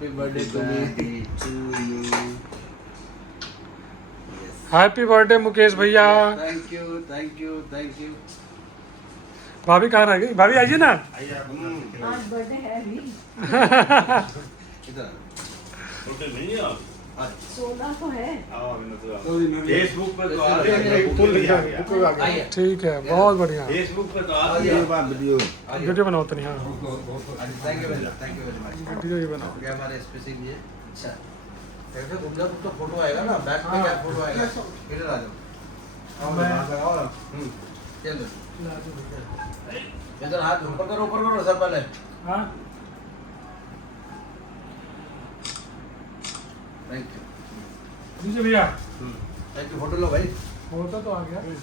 Happy birthday to you. Happy birthday Mukesh भैया। Thank you thank you thank you. भाभी कहाँ रह गई? भाभी आइए ना। आज बर्थडे है भी। इधर नहीं है आप 16 तो है। फेसबुक पे तो आ आइए। ठीक है, बहुत बढ़िया। फेसबुक पे तो आ गया वीडियो बनाओ तो नहीं। हाँ thank you very much. Video ही बनाओ। हो गया हमारे स्पेशल ये। अच्छा ऐसे उधर तो फोटो आएगा ना, बैक में क्या फोटो आएगा? इधर आ जाओ। चलो इधर हाथ ऊपर करो सब पहले। हाँ थैंक यू दीजिए भैया। Thank you. फोटो लो भाई। फोटो तो आ गया। Thank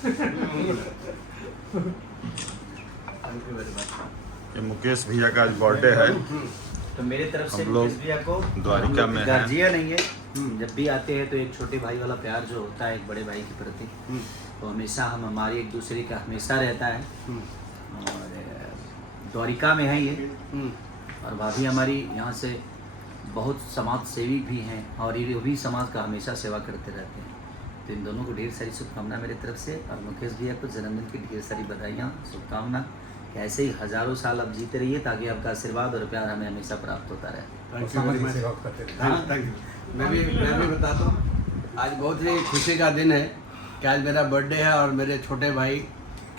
you very much. ये मुकेश भैया का आज बर्थडे है। तो मेरे तरफ से हम लोग मुकेश भैया को द्वारिका में हैं। गार्जियन नहीं है। जब भी आते हैं तो एक छोटे भाई वाला प्यार जो होता है एक बड़े भाई के प्रति, तो हमेशा हमारी एक दूसरे का हमेशा रहता है। और द्वारिका में है ये, और भाभी हमारी यहाँ से बहुत समाज सेवी भी हैं, और ये भी समाज का हमेशा सेवा करते रहते हैं। तो इन दोनों को ढेर सारी शुभकामना मेरे तरफ से, और मुकेश भैया को जन्मदिन की ढेर सारी बधाइयाँ, शुभकामना कि ऐसे ही हजारों साल आप जीते रहिए, ताकि आपका आशीर्वाद और प्यार हमें हमेशा प्राप्त होता रहे। Thank you very much. Thank you. मैं भी बताता हूँ, आज बहुत ही खुशी का दिन है कि आज मेरा बर्थडे है, और मेरे छोटे भाई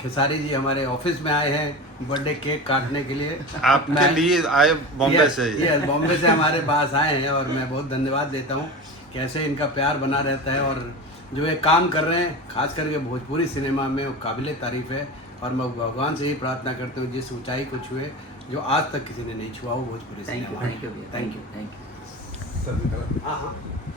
खेसारी जी हमारे ऑफिस में आए हैं बर्थडे केक काटने के लिए। आपके लिए आए बॉम्बे से। ये बॉम्बे से हमारे पास आए हैं, और मैं बहुत धन्यवाद देता हूँ। कैसे इनका प्यार बना रहता है, और जो ये काम कर रहे हैं खास करके भोजपुरी सिनेमा में, वो काबिल तारीफ़ है। और मैं भगवान से ही प्रार्थना करता हूँ जिस ऊंचाई को छुए जो आज तक किसी ने नहीं छुआ हो Bhojpuri thank you cinema. Thank you भैया, थैंक यू। Thank you. हाँ हाँ